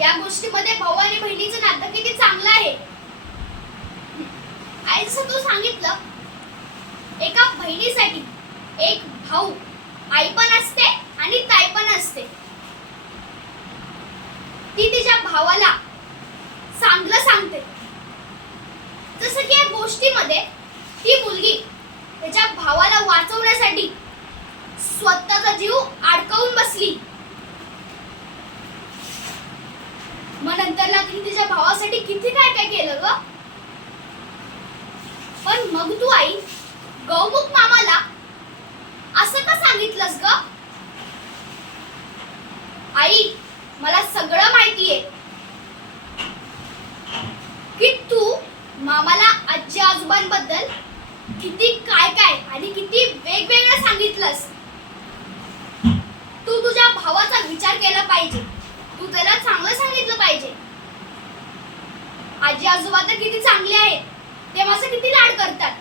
या गोष्टीमध्ये भाऊ आणि बहिणीचं नातं किती चांगलं आहे. आई जसं तू सांगितलं, एका बहिणीसाठी एक भाऊ आई पण असते आणि ताई पण असते. ती तिच्या भावाला चांगलं सांगते. जसं की या गोष्टीमध्ये ती मुलगी त्याच्या भावाला वाचवण्यासाठी स्वतःचा जीव अडकवून बसली. मग नंतरला तिने तिच्या भावासाठी किती काय काय केलं ग. पण मग तू आई गौमुख मामाला असं का सांगितलंस ग. आई मला सगळं माहितीये की तू मामाला आजी आजोबांबद्दल किती काय काय आणि किती वेगवेगळं सांगितलंस. तू तुझ्या भावाचा विचार केला पाहिजे. तू त्याला चांगलं सांगितलं पाहिजे. आजी आजोबा तर किती चांगले आहेत. ते माझं किती लाड करतात.